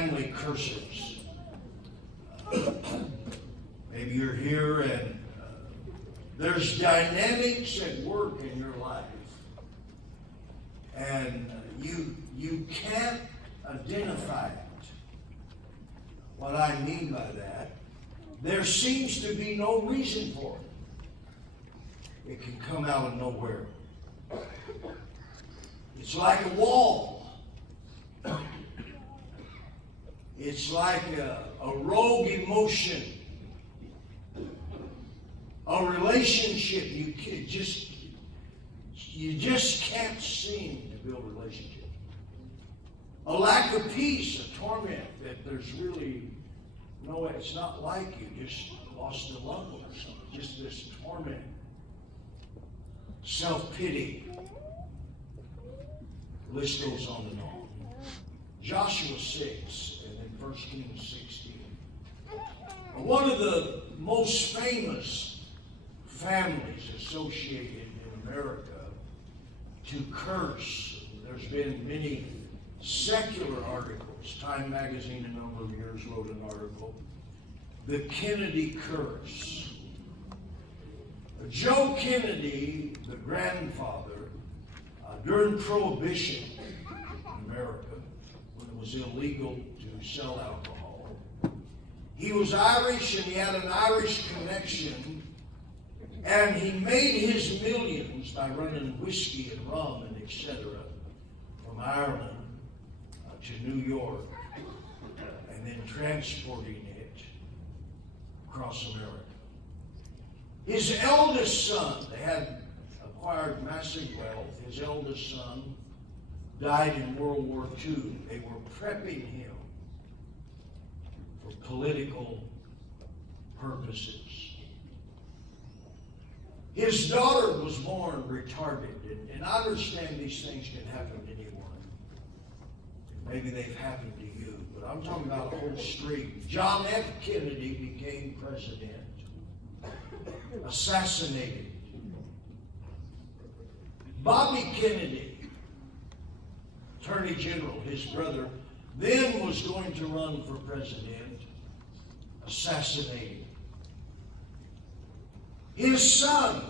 family curses. Maybe you're here and there's dynamics at work in your life. And you can't identify it. What I mean by that, there seems to be no reason for it. It can come out of nowhere. It's like a wall. It's like a rogue emotion. A relationship you just can't seem to build a relationship. A lack of peace, a torment that there's really no, it's not like you just lost a loved one or something. Just this torment. Self-pity. The list goes on and on. Joshua 6 and then 1 Kings 16. One of the most famous families associated in America to curse. There's been many secular articles. Time magazine a number of years wrote an article. The Kennedy Curse. Joe Kennedy, the grandfather, during Prohibition in America, when it was illegal to sell alcohol, he was Irish and he had an Irish connection, and he made his millions by running whiskey and rum and etc. from Ireland to New York and then transporting it across America. His eldest son, they had acquired massive wealth. His eldest son died in World War II. They were prepping him for political purposes. His daughter was born retarded, and I understand these things can happen to anyone. Maybe they've happened to you, but I'm talking about a whole stream. John F. Kennedy became president, assassinated. Bobby Kennedy, Attorney General, his brother, then was going to run for president, assassinated. His son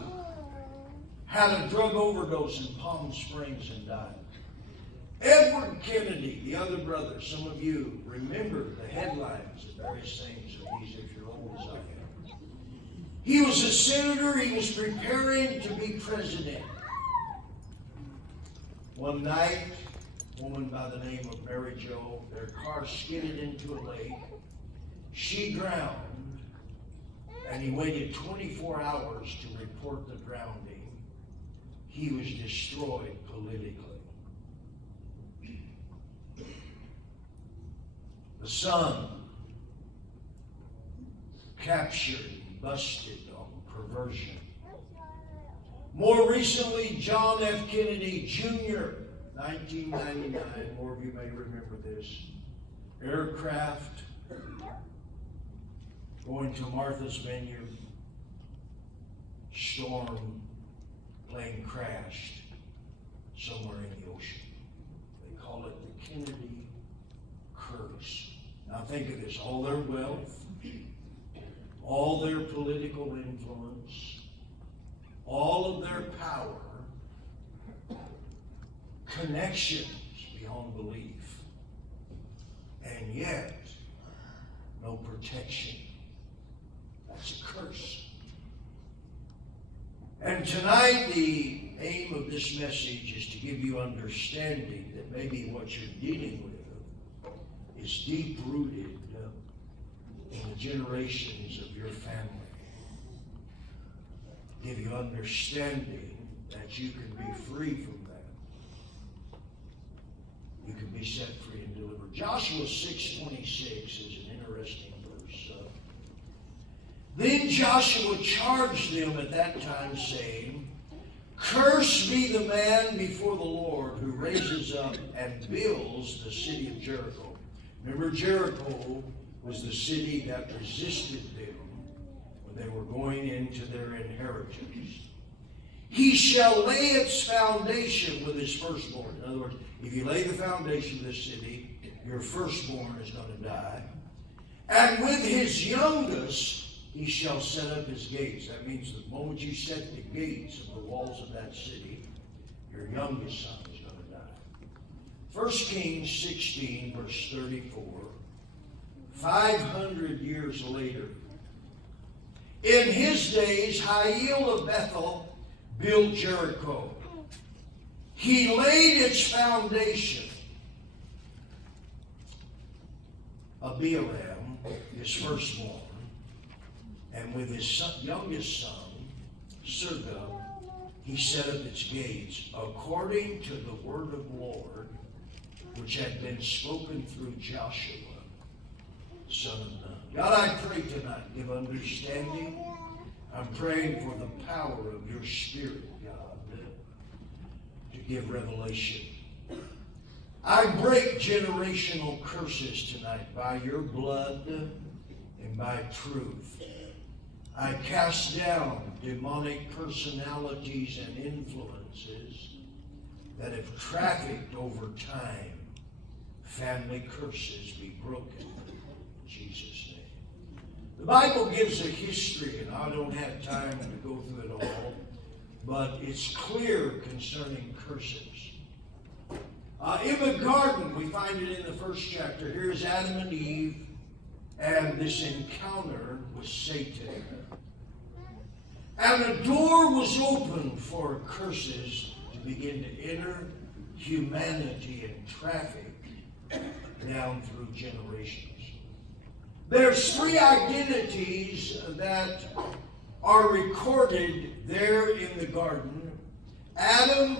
had a drug overdose in Palm Springs and died. Edward Kennedy, the other brother, some of you remember the headlines of various things of these if you're old as I am. He was a senator. He was preparing to be president. One night, a woman by the name of Mary Jo, their car skidded into a lake. She drowned, and he waited 24 hours to report the drowning. He was destroyed politically. The son captured and busted on perversion. More recently, John F. Kennedy Jr., 1999, more of you may remember this, aircraft going to Martha's Vineyard, storm, plane crashed somewhere in the ocean. They call it the Kennedy Curse. Now think of this, all their wealth, all their political influence, all of their power, connections beyond belief, and yet no protection. That's a curse. And tonight the aim of this message is to give you understanding that maybe what you're dealing with is deep-rooted in the generations of your family. Give you understanding that you can be free from that. You can be set free and delivered. Joshua 6:26 is an interesting verse. Then Joshua charged them at that time, saying, "Cursed be the man before the Lord who raises up and builds the city of Jericho." Remember, Jericho was the city that resisted them when they were going into their inheritance. He shall lay its foundation with his firstborn. In other words, if you lay the foundation of this city, your firstborn is going to die. And with his youngest, he shall set up his gates. That means the moment you set the gates of the walls of that city, your youngest son is going to die. 1 Kings 16, verse 34. 500 years later, in his days, Hiel of Bethel built Jericho. He laid its foundation. Abiram, his firstborn, and with his youngest son, Serga, he set up its gates according to the word of the Lord, which had been spoken through Joshua, son of Nun. God, I pray tonight, give understanding. I'm praying for the power of your Spirit, God, to give revelation. I break generational curses tonight by your blood and by truth. I cast down demonic personalities and influences that have trafficked over time. Family curses be broken in Jesus' name. The Bible gives a history, and I don't have time to go through it all, but it's clear concerning curses. In the garden, we find it in the first chapter. Here's Adam and Eve and this encounter with Satan. And the door was open for curses to begin to enter humanity and traffic down through generations. There's three identities that are recorded there in the garden: Adam,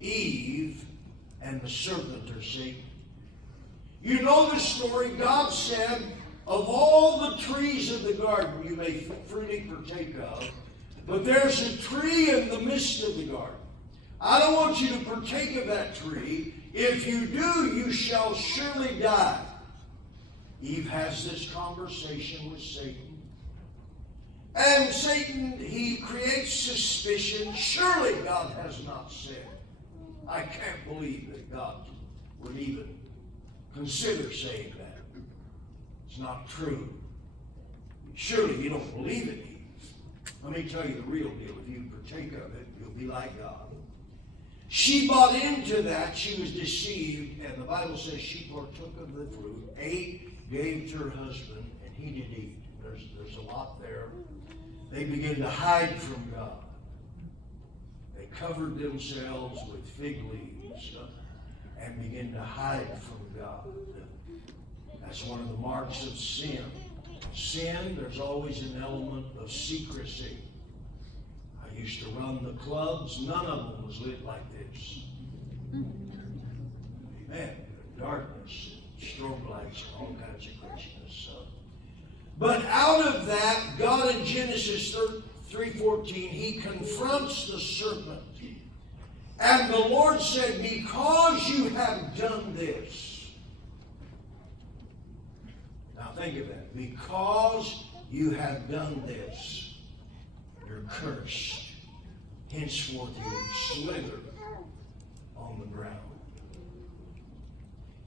Eve, and the serpent or Satan. You know the story. God said, of all the trees of the garden you may freely partake of, but there's a tree in the midst of the garden. I don't want you to partake of that tree. If you do, you shall surely die. Eve has this conversation with Satan. And Satan, he creates suspicion. Surely God has not said. I can't believe that God would even consider saying that. It's not true. Surely you don't believe it, Eve. Let me tell you the real deal. If you partake of it, you'll be like God. She bought into that. She was deceived. And the Bible says she partook of the fruit, ate, gave to her husband, and he did eat. There's a lot there. They began to hide from God. They covered themselves with fig leaves and began to hide from God. That's one of the marks of sin. Sin, there's always an element of secrecy. I used to run the clubs. None of them was lit like this. Amen. Darkness, strobe lights, all kinds of craziness. But out of that, God in Genesis 3:14, he confronts the serpent. And the Lord said, because you have done this. Now think of that. Because you have done this, you're cursed. Henceforth you will slither on the ground.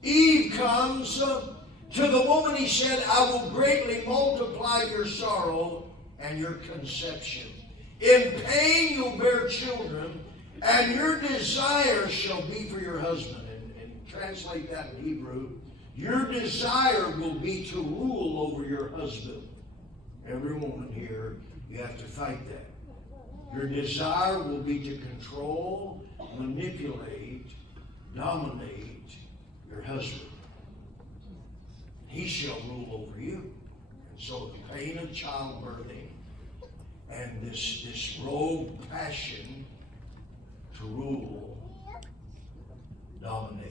Eve comes to the woman, he said, I will greatly multiply your sorrow and your conception. In pain you'll bear children, and your desire shall be for your husband. And translate that in Hebrew. Your desire will be to rule over your husband. Every woman here, you have to fight that. Your desire will be to control, manipulate, dominate your husband. He shall rule over you. And so the pain of childbirthing and this rogue passion to rule, dominate.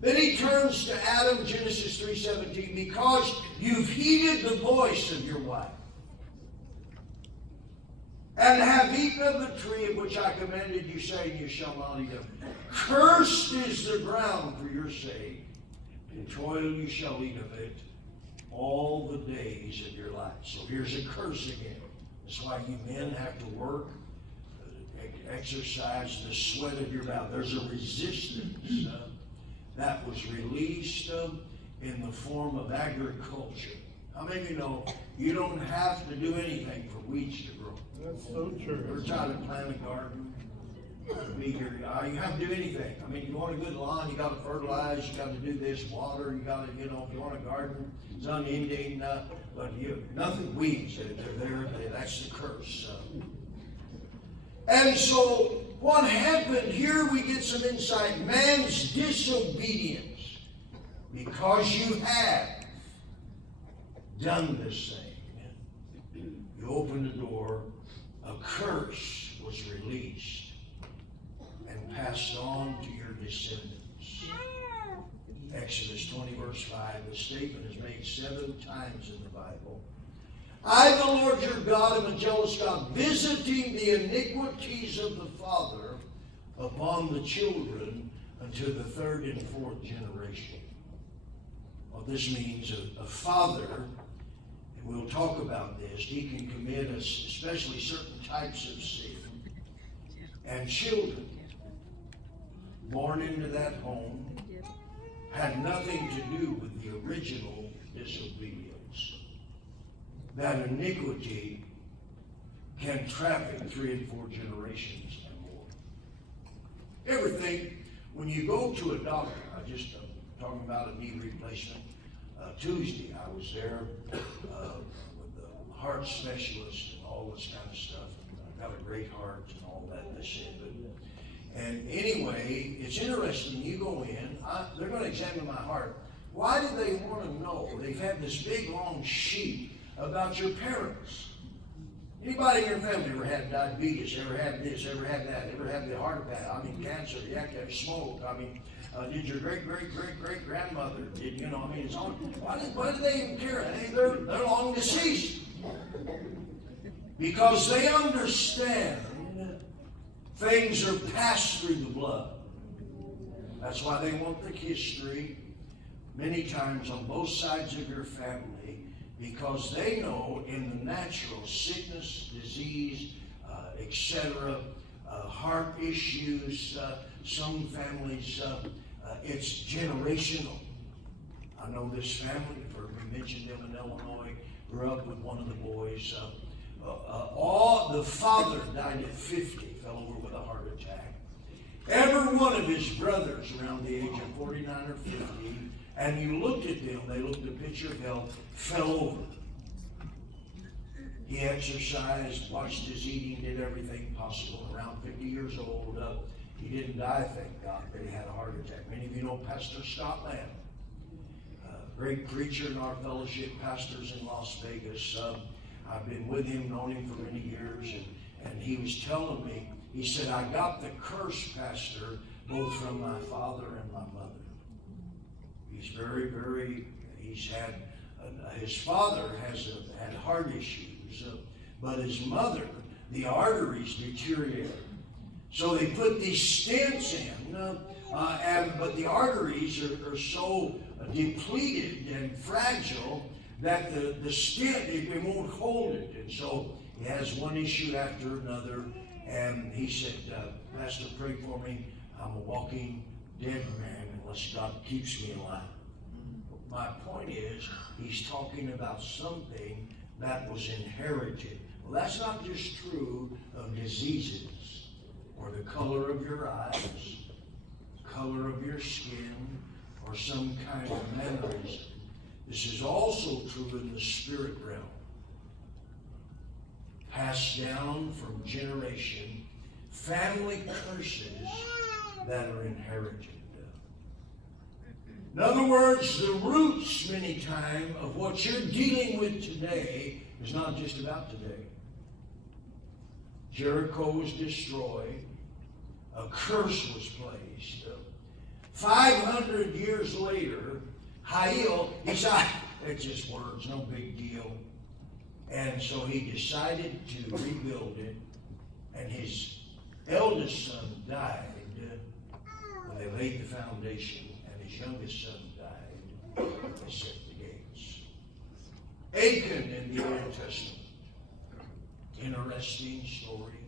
Then he turns to Adam, Genesis 3:17, because you've heeded the voice of your wife, and have eaten of the tree of which I commanded you, saying, you shall not eat of it. Cursed is the ground for your sake. In toil you shall eat of it all the days of your life. So here's a curse again. That's why you men have to work, exercise the sweat of your brow. There's a resistance that was released in the form of agriculture. How many of you know you don't have to do anything for weeds to grow? That's so true. Ever try to plant a garden? Be here. You have to do anything. I mean, you want a good lawn, you got to fertilize, you got to do this, water, you got to, if you want a garden, it's unending, but nothing weeds. They're there. That's the curse. And so, what happened here? We get some insight. Man's disobedience, because you have done this thing, you opened the door. A curse was released and passed on to your descendants. Exodus 20 verse 5, the statement is made 7 times in the Bible. I, the Lord your God, am a jealous God, visiting the iniquities of the father upon the children unto the 3rd and 4th generation. What this means, a father, and we'll talk about this, he can commit especially certain types of sin. And children born into that home had nothing to do with the original disobedience. That iniquity can traffic 3 and 4 generations and more. Everything, when you go to a doctor, I just talking about a knee replacement. Tuesday, I was there with the heart specialist and all this kind of stuff. And I've got a great heart and all that. They said, and anyway, it's interesting. You go in, they're going to examine my heart. Why do they want to know? They've had this big long sheet about your parents. Anybody in your family ever had diabetes? Ever had this? Ever had that? Ever had the heart attack? I mean, cancer? You have to have smoke. I mean, did your great-great-great-great-grandmother? It's on. Why do they even care? Hey, they're long deceased. Because they understand things are passed through the blood. That's why they want the history many times on both sides of your family, because they know in the natural sickness, disease, etc., heart issues, some families, it's generational. I know this family, you've heard me mention them in Illinois, grew up with one of the boys. The father died at 50, fell over with a heart attack. Every one of his brothers around the age of 49 or 50, and you looked at them, they looked a picture of health, fell over. He exercised, watched his eating, did everything possible. Around 50 years old, he didn't die, thank God, but he had a heart attack. Many of you know Pastor Scott Lamb, great preacher in our fellowship, pastors in Las Vegas. I've been with him, known him for many years, and he was telling me, he said, I got the curse, Pastor, both from my father and my mother. He's he's had, his father had heart issues, but his mother, the arteries deteriorated. So they put these stents in, but the arteries are so depleted and fragile that the stent, it won't hold it. And so he has one issue after another. And he said, Pastor, pray for me. I'm a walking dead man unless God keeps me alive. My point is, he's talking about something that was inherited. Well, that's not just true of diseases or the color of your eyes, color of your skin, or some kind of mannerism. This is also true in the spirit realm. Passed down from generation, family curses that are inherited. In other words, the roots, many times, of what you're dealing with today is not just about today. Jericho was destroyed. A curse was placed. 500 years later, Hail, it's just words, no big deal. And so he decided to rebuild it, and his eldest son died when they laid the foundation, and his youngest son died when they set the gates. Achan in the Old Testament. Interesting story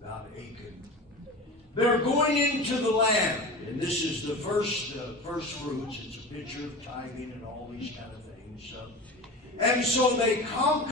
about Achan. They're going into the land, And this is the first fruits. It's a picture of tithing and all these kind of things. And so they conquered.